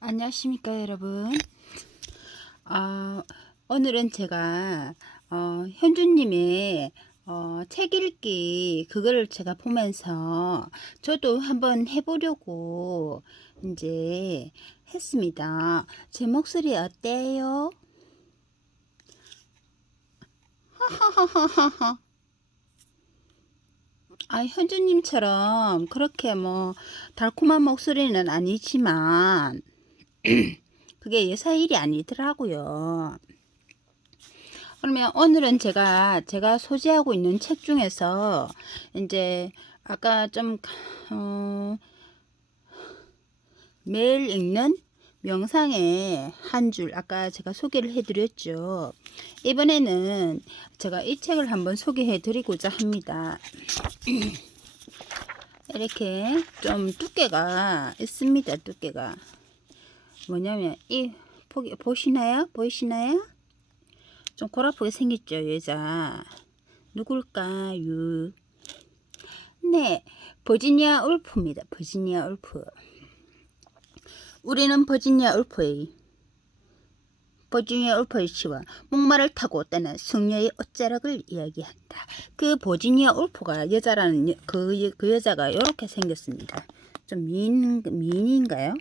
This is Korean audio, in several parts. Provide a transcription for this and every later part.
안녕하십니까 여러분. 오늘은 제가 현주님의 책 읽기 그거를 제가 보면서 저도 한번 해보려고 이제 했습니다. 제 목소리 어때요? 하하하하하. 현주님처럼 그렇게 뭐 달콤한 목소리는 아니지만 그게 예사일이 아니더라고요. 그러면 오늘은 제가 소지하고 있는 책 중에서 이제 아까 좀 매일 읽는 명상의 한 줄 아까 제가 소개를 해드렸죠. 이번에는 제가 이 책을 한번 소개해 드리고자 합니다. 이렇게 좀 두께가 있습니다. 두께가 뭐냐면 이 보시나요? 보이시나요? 좀 고라프게 생겼죠, 여자. 누굴까요? 네, 버지니아 울프입니다. 버지니아 울프. 우리는 버지니아 울프의 시와 목마를 타고 떠난 숙녀의 옷자락을 이야기한다. 그 버지니아 울프가 여자라는 그 여자가 이렇게 생겼습니다. 좀 미인인가요?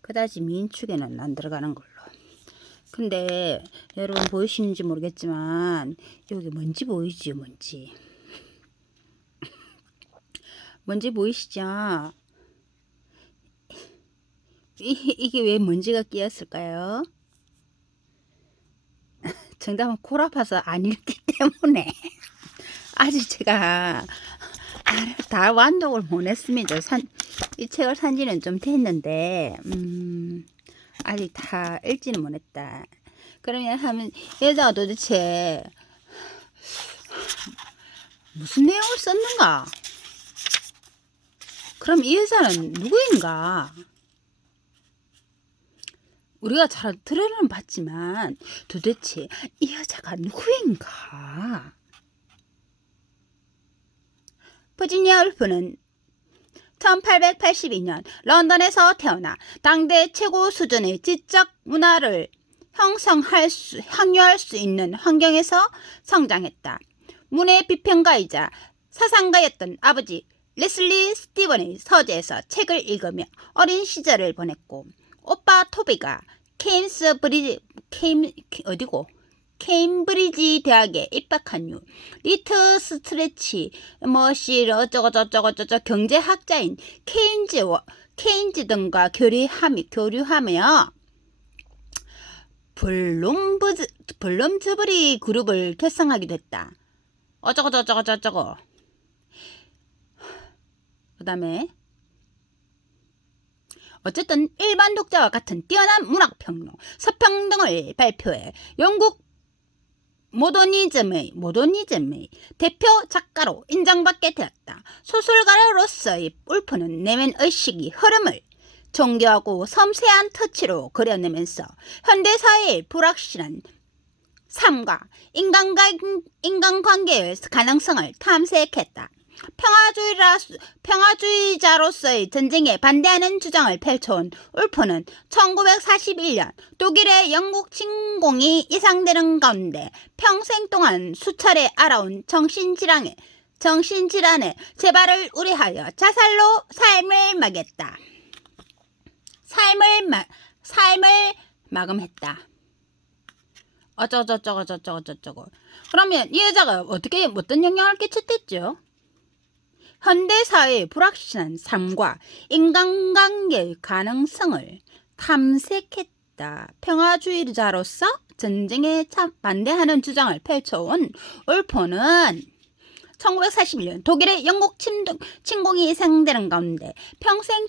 그다지 미인 축에는 안 들어가는 걸로. 근데 여러분 보이시는지 모르겠지만 여기 먼지 보이죠? 먼지 보이시죠? 이게 왜 먼지가 끼었을까요? 정답은 코 아파서 안 읽기 때문에 아직 제가 다 완독을 못했습니다. 이 책을 산 지는 좀 됐는데 아직 다 읽지는 못했다. 그러면 하면 여자가 도대체 무슨 내용을 썼는가? 그럼 이 여자는 누구인가? 우리가 잘 들어는 봤지만 도대체 이 여자가 누구인가? 버지니아 울프는 1882년 런던에서 태어나 당대 최고 수준의 지적 문화를 향유할 수 있는 환경에서 성장했다. 문해 비평가이자 사상가였던 아버지 레슬리 스티븐의 서재에서 책을 읽으며 어린 시절을 보냈고, 오빠 토비가 케임브리지 대학에 입학한 후 리트 스트레치 어쩌고저쩌고 경제학자인 케인즈 등과 교류하며 블룸즈버리 그룹을 결성하기도 했다. 어쩌고저쩌고 그 다음에 어쨌든 일반 독자와 같은 뛰어난 문학평론, 서평등을 발표해 영국 모더니즘의 대표 작가로 인정받게 되었다. 소설가로서의 울프는 내면 의식이 흐름을 정교하고 섬세한 터치로 그려내면서 현대사회의 불확실한 삶과 인간관계의 가능성을 탐색했다. 평화주의자로서의 전쟁에 반대하는 주장을 펼쳐온 울프는 1941년 독일의 영국 침공이 예상되는 가운데 평생 동안 수차례 알아온 정신질환의 재발을 우려하여 자살로 삶을 마감했다. 어쩌고저쩌고. 그러면 이 여자가 어떤 영향을 끼쳤댔죠? 현대사회의 불확실한 삶과 인간관계의 가능성을 탐색했다. 평화주의자로서 전쟁에 반대하는 주장을 펼쳐온 울프는 1941년 독일의 영국 침공이 예상되는 가운데 평생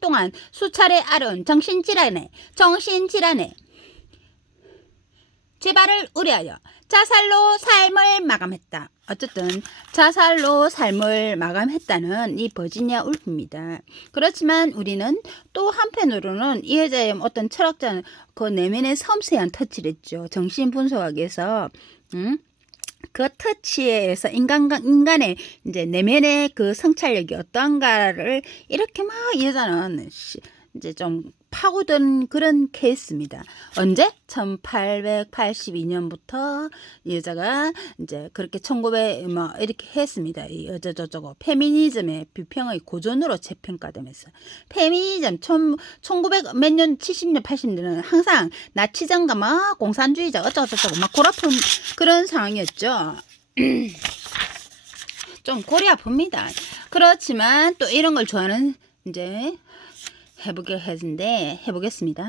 동안 수차례 앓은 정신질환에 재발을 우려하여 자살로 삶을 마감했다. 어쨌든 자살로 삶을 마감했다는 이 버지니아 울프입니다. 그렇지만 우리는 또 한편으로는 이 여자의 어떤 철학자는 그 내면의 섬세한 터치를 했죠. 정신분석학에서 그 터치에서 인간의 이제 내면의 그 성찰력이 어떠한가를 이렇게 막 이 여자는 이제 좀 파고든 그런 케이스입니다. 언제? 1882년부터 여자가 이제 그렇게 1900 뭐 이렇게 했습니다. 이 어쩌저쩌고 페미니즘의 비평의 고전으로 재평가되면서 페미니즘 1900 몇 년 70년 80년대는 항상 나치즘과 막 공산주의자 어쩌고저쩌고 막 골아픈 그런 상황이었죠. 좀 골이 아픕니다. 그렇지만 또 이런 걸 좋아하는 이제 해보겠습니다.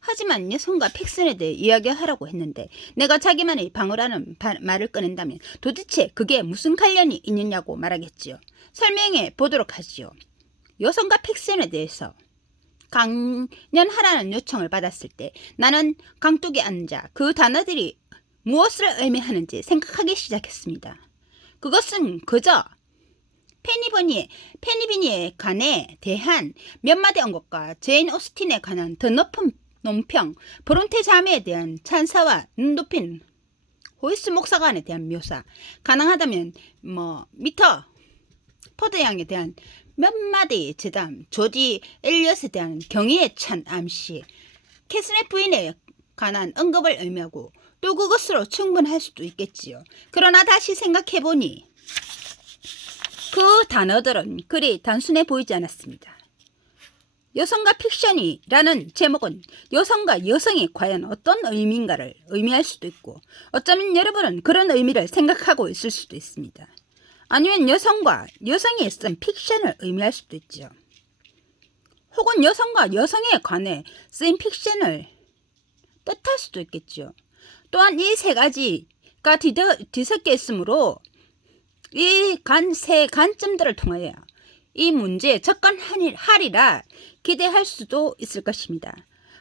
하지만 여성과 픽션에 대해 이야기하라고 했는데 내가 자기만의 방어라는 말을 꺼낸다면 도대체 그게 무슨 관련이 있느냐고 말하겠지요. 설명해 보도록 하지요. 여성과 픽션에 대해서 강연하라는 요청을 받았을 때 나는 강둑에 앉아 그 단어들이 무엇을 의미하는지 생각하기 시작했습니다. 그것은 그저 페니비니에 관해 대한 몇 마디 언급과 제인 오스틴에 관한 더 높은 논평, 브론테 자매에 대한 찬사와 눈높인 호이스 목사관에 대한 묘사, 가능하다면 미터 포드 양에 대한 몇 마디 제담, 조지 엘리엇에 대한 경의에 찬 암시, 캐스넷 부인에 관한 언급을 의미하고 또 그것으로 충분할 수도 있겠지요. 그러나 다시 생각해보니 그 단어들은 그리 단순해 보이지 않았습니다. 여성과 픽션이라는 제목은 여성과 여성이 과연 어떤 의미인가를 의미할 수도 있고 어쩌면 여러분은 그런 의미를 생각하고 있을 수도 있습니다. 아니면 여성과 여성이 쓴 픽션을 의미할 수도 있죠. 혹은 여성과 여성에 관해 쓰인 픽션을 뜻할 수도 있겠죠. 또한 이 세 가지가 뒤섞여 있으므로 이 세 관점들을 통하여 이 문제에 접근하리라 기대할 수도 있을 것입니다.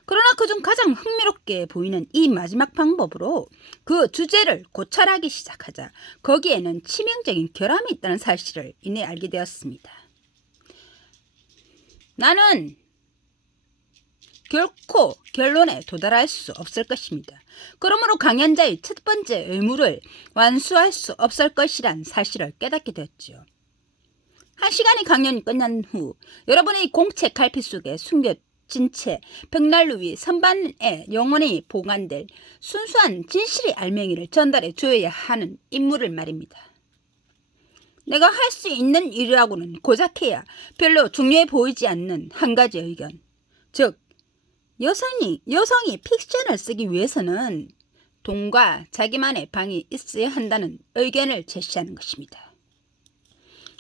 그러나 그중 가장 흥미롭게 보이는 이 마지막 방법으로 그 주제를 고찰하기 시작하자 거기에는 치명적인 결함이 있다는 사실을 이내 알게 되었습니다. 나는 결코 결론에 도달할 수 없을 것입니다. 그러므로 강연자의 첫 번째 의무를 완수할 수 없을 것이란 사실을 깨닫게 되었지요. 1시간의 강연이 끝난 후 여러분의 공채 갈피 속에 숨겨진 채 벽난로 위 선반에 영원히 보관될 순수한 진실의 알맹이를 전달해 줘야 하는 임무를 말입니다. 내가 할 수 있는 일이라고는 고작해야 별로 중요해 보이지 않는 한 가지 의견, 즉 여성이 픽션을 쓰기 위해서는 돈과 자기만의 방이 있어야 한다는 의견을 제시하는 것입니다.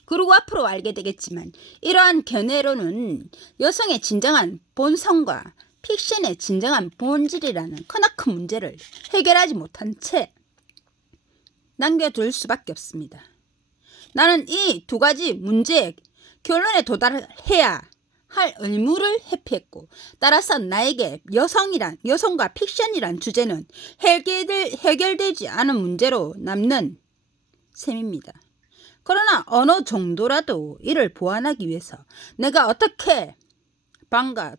그리고 앞으로 알게 되겠지만 이러한 견해로는 여성의 진정한 본성과 픽션의 진정한 본질이라는 크나큰 문제를 해결하지 못한 채 남겨둘 수밖에 없습니다. 나는 이 두 가지 문제의 결론에 도달해야 할 의무를 회피했고 따라서 나에게 여성과 픽션이란 주제는 해결되지 않은 문제로 남는 셈입니다. 그러나 어느 정도라도 이를 보완하기 위해서 내가 어떻게 방과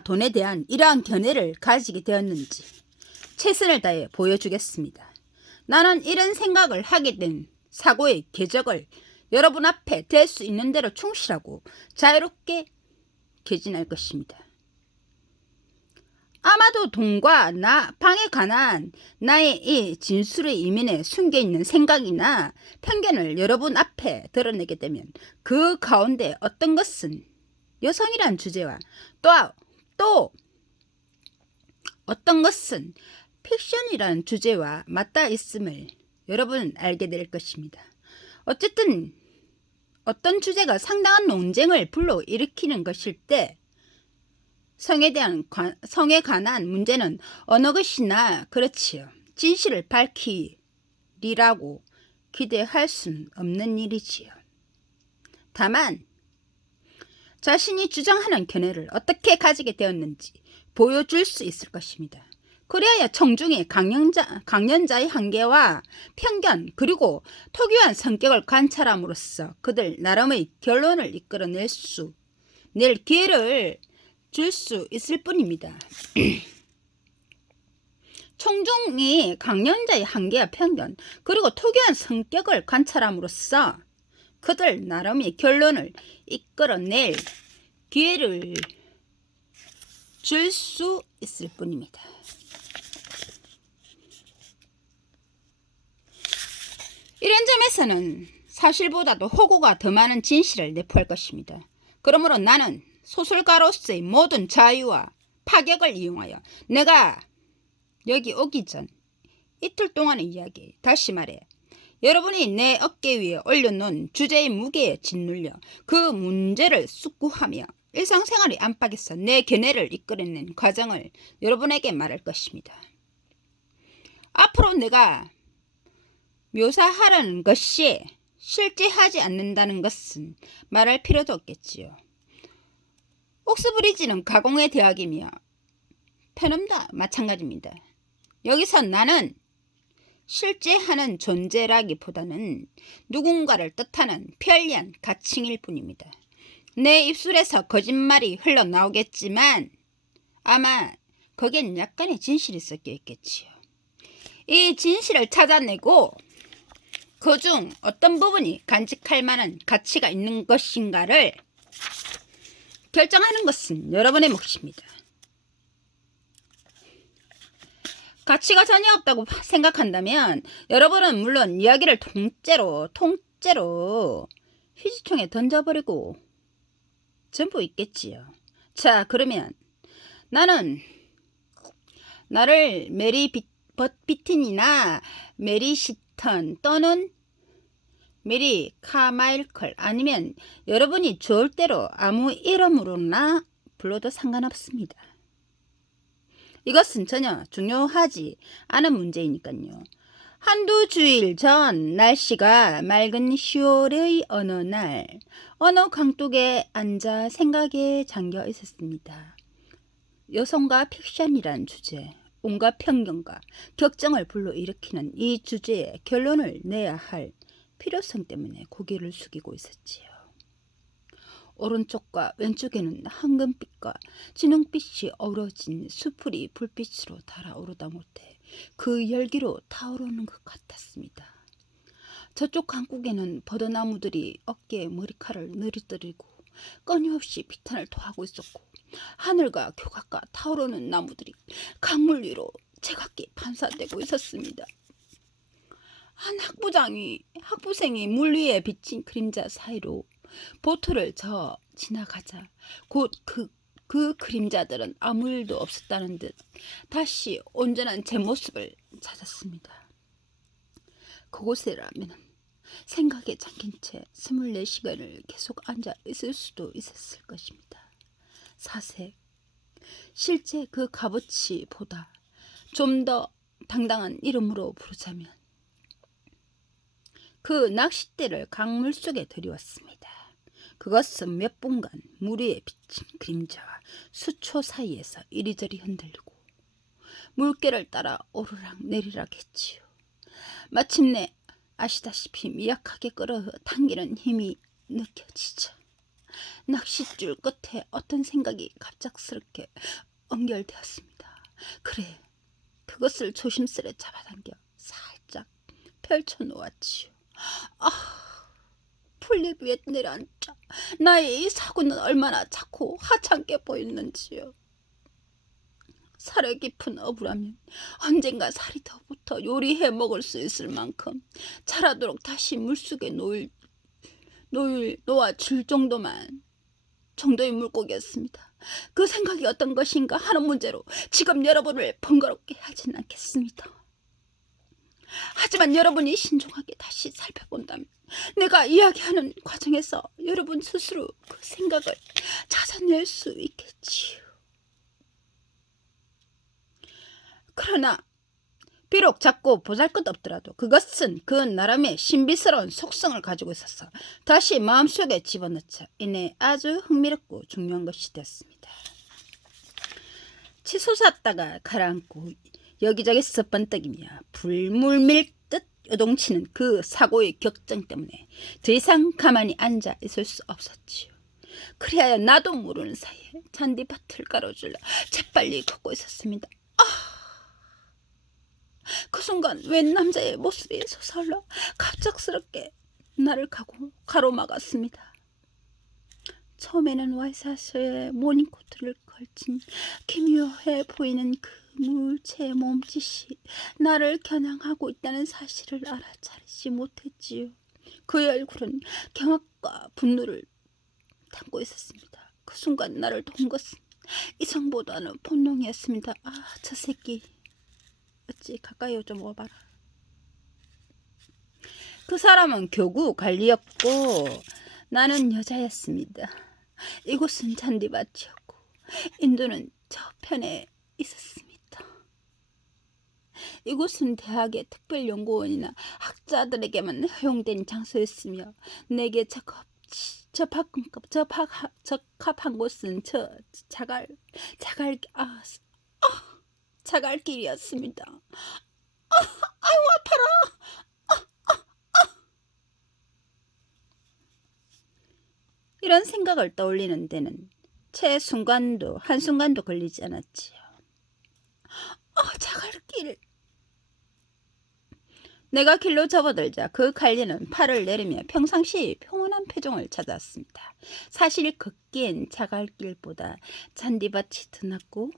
돈에 대한 이러한 견해를 가지게 되었는지 최선을 다해 보여주겠습니다. 나는 이런 생각을 하게 된 사고의 궤적을 여러분 앞에 될 수 있는 대로 충실하고 자유롭게 개진할 것입니다. 아마도 돈과 방에 관한 나의 이 진술의 이면에 숨겨있는 생각이나 편견을 여러분 앞에 드러내게 되면 그 가운데 어떤 것은 여성이란 주제와 또 어떤 것은 픽션이란 주제와 맞닿아 있음을 여러분은 알게 될 것입니다. 어쨌든 어떤 주제가 상당한 논쟁을 불러일으키는 것일 때 성에 관한 문제는 어느 것이나 그렇지요. 진실을 밝히리라고 기대할 수는 없는 일이지요. 다만 자신이 주장하는 견해를 어떻게 가지게 되었는지 보여줄 수 있을 것입니다. 그래야 청중의 강연자의 한계와 편견 그리고 특유한 성격을 관찰함으로써 그들 나름의 결론을 이끌어낼 기회를 줄 수 있을 뿐입니다. 청중이 강연자의 한계와 편견 그리고 특유한 성격을 관찰함으로써 그들 나름의 결론을 이끌어낼 기회를 줄 수 있을 뿐입니다. 이런 점에서는 사실보다도 호구가 더 많은 진실을 내포할 것입니다. 그러므로 나는 소설가로서의 모든 자유와 파격을 이용하여 내가 여기 오기 전 이틀 동안의 이야기, 다시 말해 여러분이 내 어깨 위에 올려놓은 주제의 무게에 짓눌려 그 문제를 숙고하며 일상생활의 안팎에서 내 견해를 이끌어낸 과정을 여러분에게 말할 것입니다. 앞으로 내가 묘사하려는 것이 실제하지 않는다는 것은 말할 필요도 없겠지요. 옥스브리지는 가공의 대학이며 편음도 마찬가지입니다. 여기서 나는 실제하는 존재라기보다는 누군가를 뜻하는 편리한 가칭일 뿐입니다. 내 입술에서 거짓말이 흘러나오겠지만 아마 거기엔 약간의 진실이 섞여 있겠지요. 이 진실을 찾아내고 그중 어떤 부분이 간직할 만한 가치가 있는 것인가를 결정하는 것은 여러분의 몫입니다. 가치가 전혀 없다고 생각한다면 여러분은 물론 이야기를 통째로 휴지통에 던져버리고 전부 있겠지요. 자, 그러면 나는 나를 메리 버비틴이나 메리 시턴 또는 메리 카마일컬 아니면 여러분이 좋을 대로 아무 이름으로나 불러도 상관없습니다. 이것은 전혀 중요하지 않은 문제이니까요. 한두 주일 전 날씨가 맑은 10월의 어느 날 어느 강둑에 앉아 생각에 잠겨 있었습니다. 여성과 픽션이란 주제, 온갖 편견과 격정을 불러일으키는 이 주제에 결론을 내야 할 필요성 때문에 고개를 숙이고 있었지요. 오른쪽과 왼쪽에는 황금빛과 진홍빛이 어우러진 수풀이 불빛으로 달아오르다 못해 그 열기로 타오르는 것 같았습니다. 저쪽 강국에는 버드나무들이 어깨에 머리칼을 늘어뜨리고 끊임없이 비탄을 토하고 있었고 하늘과 교각과 타오르는 나무들이 강물 위로 제각기 반사되고 있었습니다. 한 학부생이 물 위에 비친 그림자 사이로 보트를 저 지나가자 곧 그 그림자들은 아무 일도 없었다는 듯 다시 온전한 제 모습을 찾았습니다. 그곳에라면 생각에 잠긴 채 24시간을 계속 앉아 있을 수도 있었을 것입니다. 사색, 실제 그 값어치보다 좀 더 당당한 이름으로 부르자면 그 낚싯대를 강물 속에 들여왔습니다. 그것은 몇 분간 물 위에 비친 그림자와 수초 사이에서 이리저리 흔들리고 물결을 따라 오르락 내리락 했지요. 마침내 아시다시피 미약하게 끌어당기는 힘이 느껴지자 낚싯줄 끝에 어떤 생각이 갑작스럽게 연결되었습니다. 그래, 그것을 조심스레 잡아당겨 살짝 펼쳐놓았지요. 풀잎 위에 내려앉자 나의 이 사고는 얼마나 작고 하찮게 보이는지요. 살에 깊은 어부라면 언젠가 살이 더 붙어 요리해 먹을 수 있을 만큼 자라도록 다시 물속에 놓아줄 정도의 물고기였습니다. 그 생각이 어떤 것인가 하는 문제로 지금 여러분을 번거롭게 하진 않겠습니다. 하지만 여러분이 신중하게 다시 살펴본다면 내가 이야기하는 과정에서 여러분 스스로 그 생각을 찾아낼 수 있겠지요. 그러나 비록 작고 보잘것없더라도 그것은 그 나름의 신비스러운 속성을 가지고 있어서 다시 마음속에 집어넣자 이내 아주 흥미롭고 중요한 것이 되었습니다. 치솟았다가 가라앉고 여기저기서 번뜩이며 불물밀 듯 요동치는 그 사고의 격정 때문에 더 이상 가만히 앉아 있을 수 없었지요. 그리하여 나도 모르는 사이에 잔디밭을 가로질러 재빨리 걷고 있었습니다. 그 순간 웬 남자의 모습이 솟아올라 갑작스럽게 나를 가로막았습니다. 처음에는 와이셔츠에 모닝코트를 걸친 기묘해 보이는 그 물체의 몸짓이 나를 겨냥하고 있다는 사실을 알아차리지 못했지요. 그의 얼굴은 경악과 분노를 담고 있었습니다. 그 순간 나를 돈 것은 이성보다는 본능이었습니다. 저 새끼 어찌 가까이 좀 와봐라. 그 사람은 교구 관리였고 나는 여자였습니다. 이곳은 잔디밭이었고 인도는 저편에 있었습니다. 이곳은 대학의 특별연구원이나 학자들에게만 허용된 장소였으며 내게 적합한 곳은 자갈길이었습니다. 아유 아파라. 이런 생각을 떠올리는 데는 한순간도 걸리지 않았지요. 자갈길. 내가 길로 접어들자 그 관리는 팔을 내리며 평상시 평온한 표정을 찾았습니다. 사실 걷기엔 자갈길보다 잔디밭이 드났고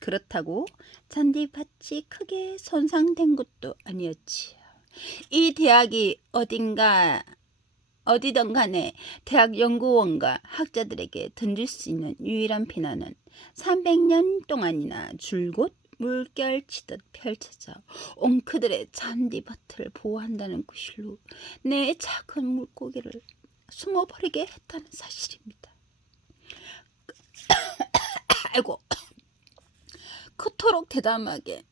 그렇다고 잔디밭이 크게 손상된 것도 아니었지요. 이 대학이 어디든 간에 대학 연구원과 학자들에게 던질 수 있는 유일한 비난은 300년 동안이나 줄곧 물결치듯 펼쳐져 온 그들의 잔디밭을 보호한다는 구실로 내 작은 물고기를 숨어버리게 했다는 사실입니다. 아이고, 그토록 대담하게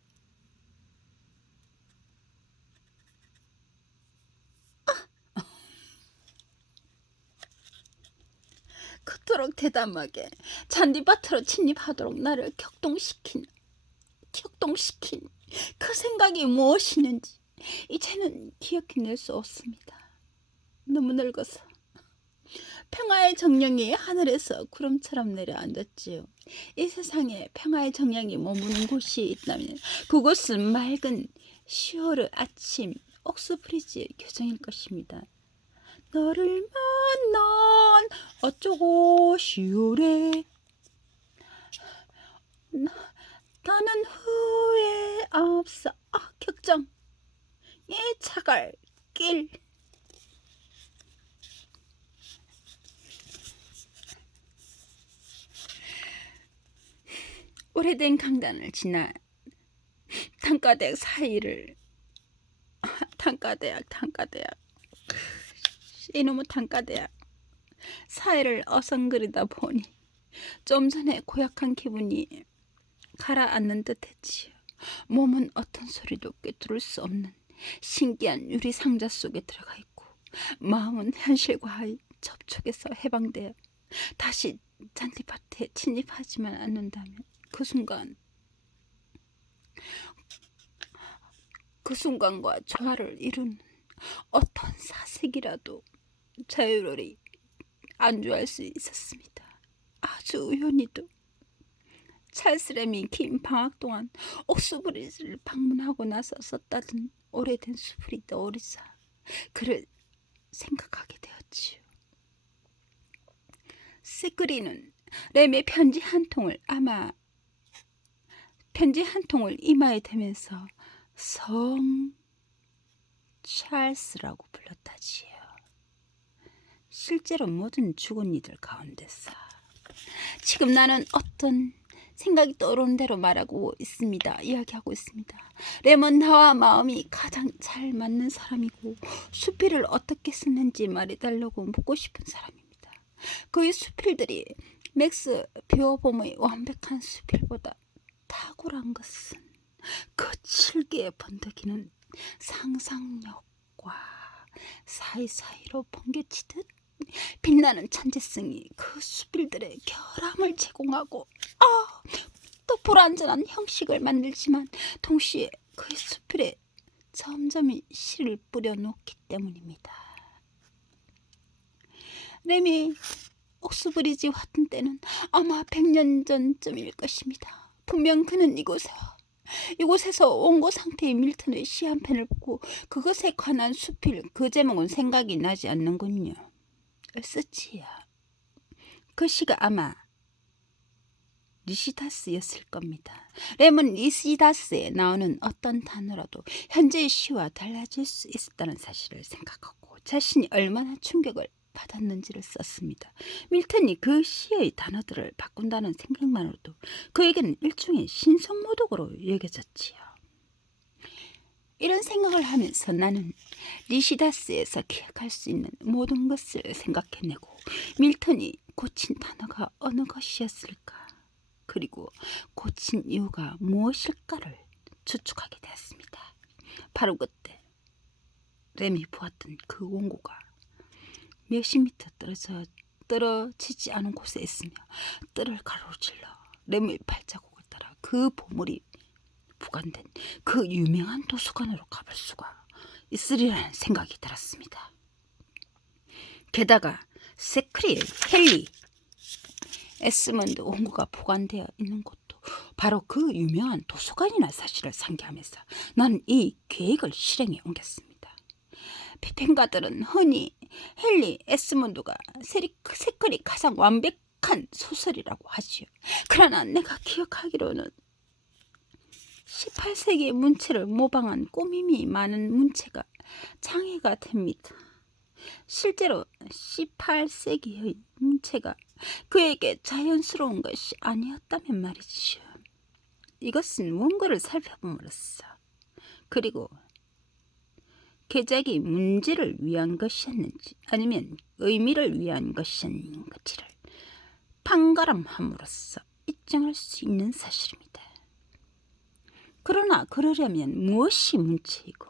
잔디밭으로 침입하도록 나를 격동시킨 그 생각이 무엇이는지 이제는 기억해낼 수 없습니다. 너무 늙어서. 평화의 정령이 하늘에서 구름처럼 내려앉았지요. 이 세상에 평화의 정령이 머무는 곳이 있다면 그곳은 맑은 10월 아침 옥스브리지 교정일 것입니다. 너를 만난 어쩌고 10월에 나는 후회 없어. 격정. 이 자갈길. 오래된 강단을 지나 단과대학 사이를 단과대학 이놈의 단과대학 사이를 어성거리다 보니 좀 전에 고약한 기분이 가라앉는 듯했지요. 몸은 어떤 소리도 꿰뚫을 수 없는 신기한 유리 상자 속에 들어가 있고 마음은 현실과의 접촉에서 해방되어 다시 잔디밭에 침입하지만 않는다면 그 순간과 조화를 이루는 어떤 사색이라도 자유로이 안주할 수 있었습니다. 아주 우연히도 찰스램이 긴 방학 동안 옥스브리지를 방문하고 나서 썼다던 오래된 수풀이 떠오르자 그를 생각하게 되었지요. 세그리는 램의 편지 한 통을 이마에 대면서 성 찰스라고 불렀다지요. 실제로 모든 죽은 이들 가운데서 지금 나는 어떤 생각이 떠오르는 대로 이야기하고 있습니다. 램은 나와 마음이 가장 잘 맞는 사람이고 수필을 어떻게 쓰는지 말해달라고 묻고 싶은 사람입니다. 그의 수필들이 맥스 비어봄의 완벽한 수필보다 탁월한 것은 그 칠기에 번득이는 상상력과 사이사이로 번개치듯 빛나는 천재성이 그 수필들의 결함을 제공하고 또 불완전한 형식을 만들지만 동시에 그의 수필에 점점이 실을 뿌려놓기 때문입니다. 램이 옥스브리지 왔던 때는 아마 100년 전쯤일 것입니다. 분명 그는 이곳에 이곳에서 원고 상태의 밀턴의 시 한 편을 보고 그것에 관한 수필, 그 제목은 생각이 나지 않는군요. 스치야. 그 시가 아마 리시다스였을 겁니다. 램은 리시다스에 나오는 어떤 단어라도 현재의 시와 달라질 수 있었다는 사실을 생각하고 자신이 얼마나 충격을 받았는지를 썼습니다. 밀턴이 그 시의 단어들을 바꾼다는 생각만으로도 그에게는 일종의 신성모독으로 여겨졌지요. 이런 생각을 하면서 나는 리시다스에서 기억할 수 있는 모든 것을 생각해내고 밀턴이 고친 단어가 어느 것이었을까, 그리고 고친 이유가 무엇일까를 추측하게 되었습니다. 바로 그때 램이 보았던 그 원고가 몇십 미터 떨어지지 않은 곳에 있으며 뜰을 가로질러 램의 발자국을 따라 그 보물이 보관된 그 유명한 도서관으로 가볼 수가 있으리라는 생각이 들었습니다. 게다가 세크릴 헨리 에스먼드 원고가 보관되어 있는 곳도 바로 그 유명한 도서관이라는 사실을 상기하면서 나는 이 계획을 실행에 옮겼습니다. 비평가들은 흔히 헨리 에스먼드가 세클이 가장 완벽한 소설이라고 하지요. 그러나 내가 기억하기로는 18세기의 문체를 모방한 꾸밈이 많은 문체가 장애가 됩니다. 실제로 18세기의 문체가 그에게 자연스러운 것이 아니었다면 말이지요. 이것은 원고를 살펴봄으로써, 그리고 개작이 문제를 위한 것이었는지 아니면 의미를 위한 것이었는지를 판가름함으로써 입증할 수 있는 사실입니다. 그러나 그러려면 무엇이 문체이고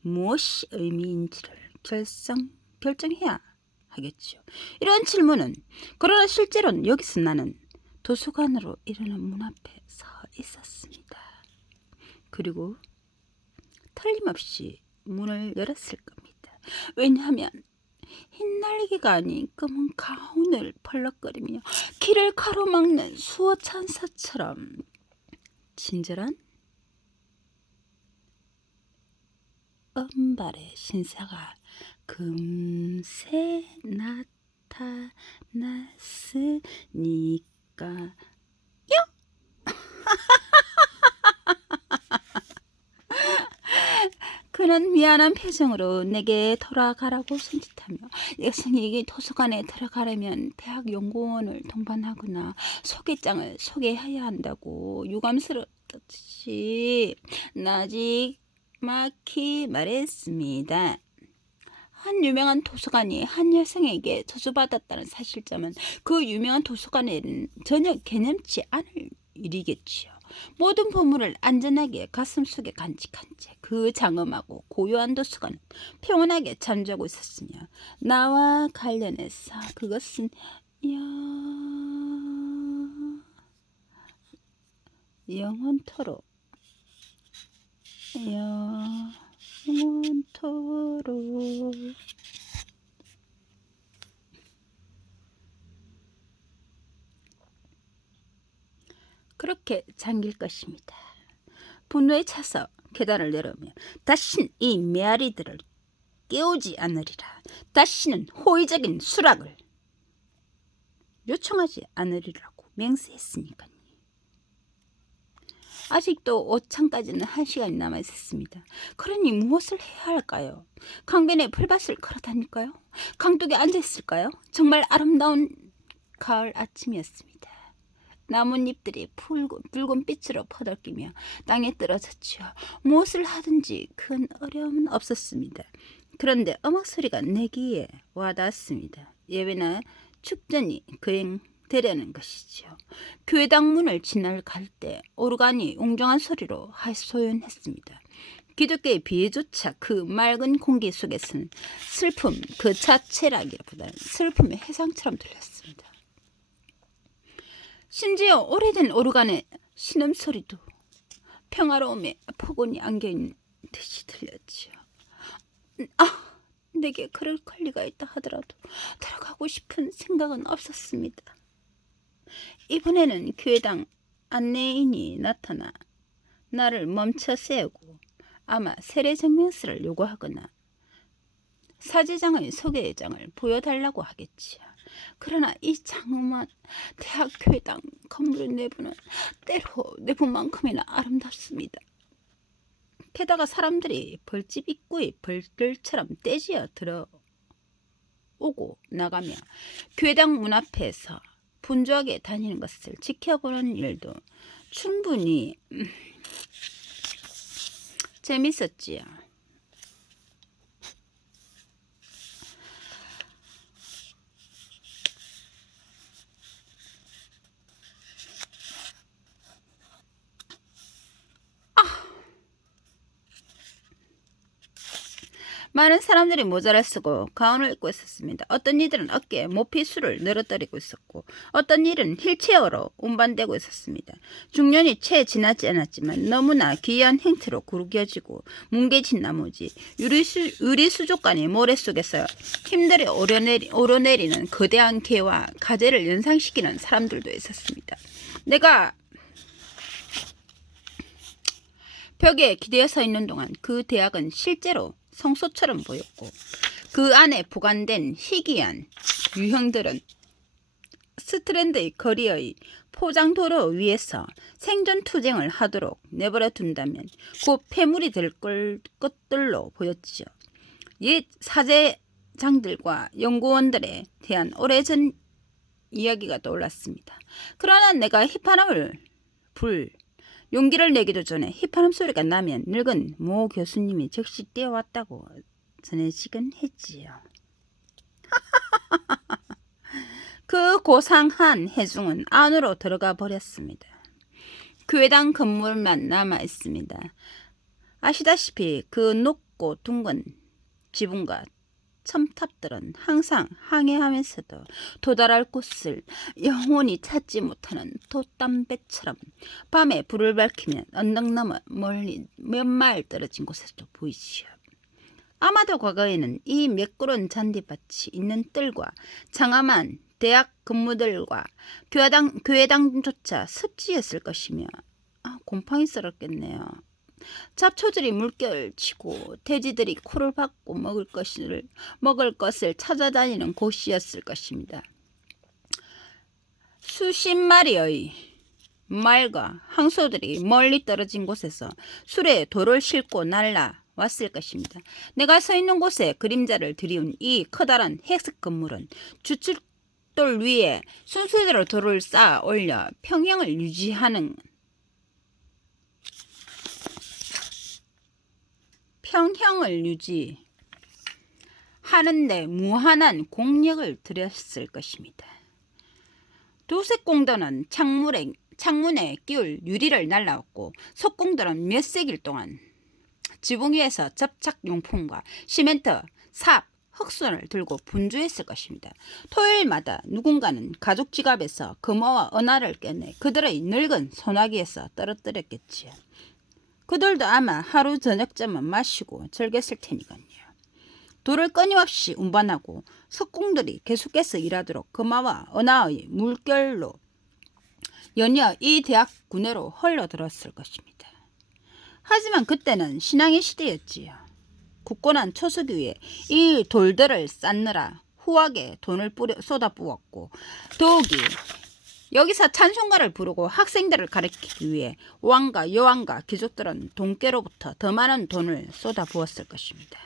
무엇이 의미인지를 결정해야 하겠죠. 이런 질문은, 그러나 실제로는 여기서 나는 도서관으로 이르는 문 앞에 서 있었습니다. 그리고 틀림없이 문을 열었을 겁니다. 왜냐하면 흰날개가 아닌 검은 가운을 펄럭거리며 길을 가로막는 수호 천사처럼 친절한 은발의 신사가 금세 나타났으니까요. 그는 미안한 표정으로 내게 돌아가라고 손짓하며 여성에게 도서관에 들어가려면 대학 연구원을 동반하거나 소개장을 소개해야 한다고 유감스럽듯이 나지막히 말했습니다. 한 유명한 도서관이 한 여성에게 저주받았다는 사실점은 그 유명한 도서관에는 전혀 개념치 않을 일이겠지요. 모든 보물을 안전하게 가슴속에 간직한 채 그 장엄하고 고요한 도서관은 평온하게 잠자고 있었으며 나와 관련해서 그것은 영원토록 그렇게 잠길 것입니다. 분노에 차서 계단을 내려오며 다신 이 메아리들을 깨우지 않으리라. 다시는 호의적인 수락을 요청하지 않으리라고 맹세했으니까요. 아직도 오창까지는 1시간이 남아있었습니다. 그러니 무엇을 해야 할까요? 강변에 풀밭을 걸어다닐까요? 강둑에 앉아있을까요? 정말 아름다운 가을 아침이었습니다. 나뭇잎들이 붉은 빛으로 퍼덕이며 땅에 떨어졌지요. 무엇을 하든지 큰 어려움은 없었습니다. 그런데 음악 소리가 내 귀에 와닿았습니다. 예배나 축전이 거행되려는 것이지요. 교회당 문을 지나갈 때 오르간이 웅장한 소리로 하소연했습니다. 기독교의 비애조차 그 맑은 공기 속에서는 슬픔 그 자체라기보다는 슬픔의 해상처럼 들렸습니다. 심지어 오래된 오르간의 신음소리도 평화로움에 폭언이 안겨있는 듯이 들렸지요. 내게 그럴 권리가 있다 하더라도 들어가고 싶은 생각은 없었습니다. 이번에는 교회당 안내인이 나타나 나를 멈춰 세우고 아마 세례증명서를 요구하거나 사제장의 소개장을 보여달라고 하겠지요. 그러나 이 장엄한 대학교회당 건물의 내부는 때로 내부만큼이나 아름답습니다. 게다가 사람들이 벌집 입구에 벌들처럼 떼지어 들어오고 나가며 교회당 문 앞에서 분주하게 다니는 것을 지켜보는 일도 충분히 재밌었지요. 많은 사람들이 모자를 쓰고 가운을 입고 있었습니다. 어떤 이들은 어깨에 모피수를 늘어뜨리고 있었고 어떤 이들은 휠체어로 운반되고 있었습니다. 중년이 채 지나지 않았지만 너무나 기이한 행태로 구겨지고 뭉개진 나머지 유리수족관의 모래 속에서 힘들이 오르내리는 거대한 개와 가재를 연상시키는 사람들도 있었습니다. 내가 벽에 기대어 서 있는 동안 그 대학은 실제로 성소처럼 보였고 그 안에 보관된 희귀한 유형들은 스트랜드의 거리의 포장도로 위에서 생존투쟁을 하도록 내버려 둔다면 곧 폐물이 될 것들로 보였지요. 옛 사제장들과 연구원들에 대한 오래전 이야기가 떠올랐습니다. 그러나 내가 휘파람을 용기를 내기도 전에 휘파람 소리가 나면 늙은 모 교수님이 즉시 뛰어왔다고 전해지긴 했지요. 그 고상한 해중은 안으로 들어가 버렸습니다. 교회당 건물만 남아 있습니다. 아시다시피 그 높고 둥근 지붕과 첨탑들은 항상 항해하면서도 도달할 곳을 영원히 찾지 못하는 돛담배처럼 밤에 불을 밝히면 언덕 너머 멀리 몇 마일 떨어진 곳에서도 보이지요. 아마도 과거에는 이 매끄러운 잔디밭이 있는 뜰과 장엄한 대학 근무들과 교회당조차 습지였을 것이며 곰팡이 썰었겠네요. 잡초들이 물결치고 돼지들이 코를 박고 먹을 것을 찾아다니는 곳이었을 것입니다. 수십 마리의 말과 항소들이 멀리 떨어진 곳에서 술에 돌을 싣고 날아왔을 것입니다. 내가 서 있는 곳에 그림자를 들이운 이 커다란 회색 건물은 주춧돌 위에 순서대로 돌을 쌓아 올려 평형을 유지하는데 무한한 공력을 들였을 것입니다. 도색공들은 창문에 끼울 유리를 날라왔고 석공들은 몇 세길 동안 지붕 위에서 접착용품과 시멘트, 삽, 흑선을 들고 분주했을 것입니다. 토요일마다 누군가는 가죽 지갑에서 금화와 은화를 꺼내 그들의 늙은 소나기에서 떨어뜨렸겠지요. 그들도 아마 하루 저녁잠은 마시고 즐겼을 테니까요. 돌을 끊임없이 운반하고 석공들이 계속해서 일하도록 금화와 은화의 물결로 연이어 이 대학 구내로 흘러들었을 것입니다. 하지만 그때는 신앙의 시대였지요. 굳건한 초석 위에 이 돌들을 쌓느라 후하게 돈을 쏟아부었고 더욱이 여기서 찬송가를 부르고 학생들을 가르치기 위해 왕과 여왕과 귀족들은 돈께로부터 더 많은 돈을 쏟아부었을 것입니다.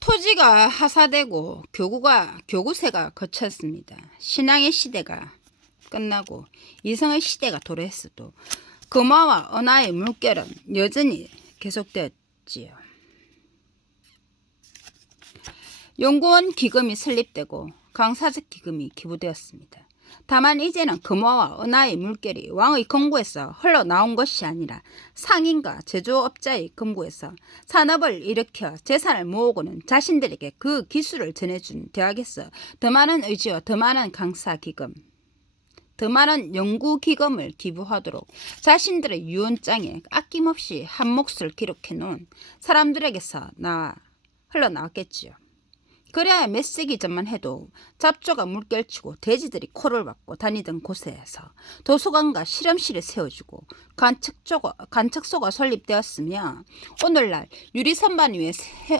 토지가 하사되고 교구세가 거쳤습니다. 신앙의 시대가 끝나고 이성의 시대가 도래했어도 금화와 은화의 물결은 여전히 계속되었지요. 연구원 기금이 설립되고 강사직 기금이 기부되었습니다. 다만 이제는 금화와 은화의 물결이 왕의 금고에서 흘러나온 것이 아니라 상인과 제조업자의 금고에서 산업을 일으켜 재산을 모으고는 자신들에게 그 기술을 전해준 대학에서 더 많은 의지와 더 많은 강사 기금, 더 많은 연구 기금을 기부하도록 자신들의 유언장에 아낌없이 한 몫을 기록해 놓은 사람들에게서 흘러나왔겠지요. 그래야 메시기 전만 해도 잡초가 물결치고 돼지들이 코를 박고 다니던 곳에서 도서관과 실험실을 세워주고 관측소가 설립되었으며 오늘날 유리선반 위에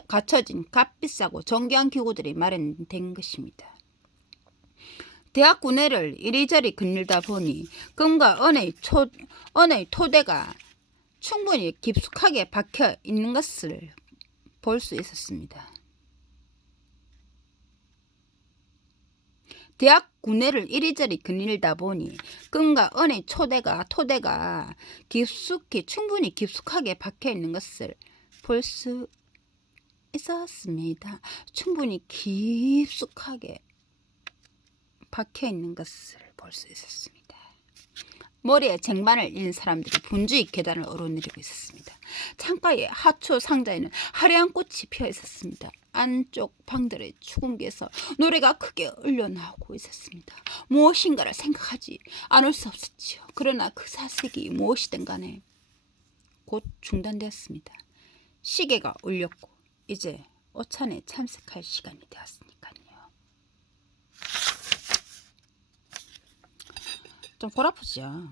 갖춰진 값비싸고 정교한 기구들이 마련된 것입니다. 대학 구내를 이리저리 거닐다 보니 금과 은의 토대가 충분히 깊숙하게 박혀 있는 것을 볼 수 있었습니다. 대학 구내를 이리저리 거닐다 보니 금과 은의 토대가 충분히 깊숙하게 박혀 있는 것을 볼 수 있었습니다. 충분히 깊숙하게 박혀 있는 것을 볼 수 있었습니다. 머리에 쟁반을 잃은 사람들이 분주히 계단을 오르내리고 있었습니다. 창가의 하초 상자에는 화려한 꽃이 피어 있었습니다. 안쪽 방들의 축음기에서 노래가 크게 울려나오고 있었습니다. 무엇인가를 생각하지 않을 수 없었지요. 그러나 그 사색이 무엇이든 간에 곧 중단되었습니다. 시계가 울렸고 이제 오찬에 참석할 시간이 되었으니까요. 좀 골아프죠.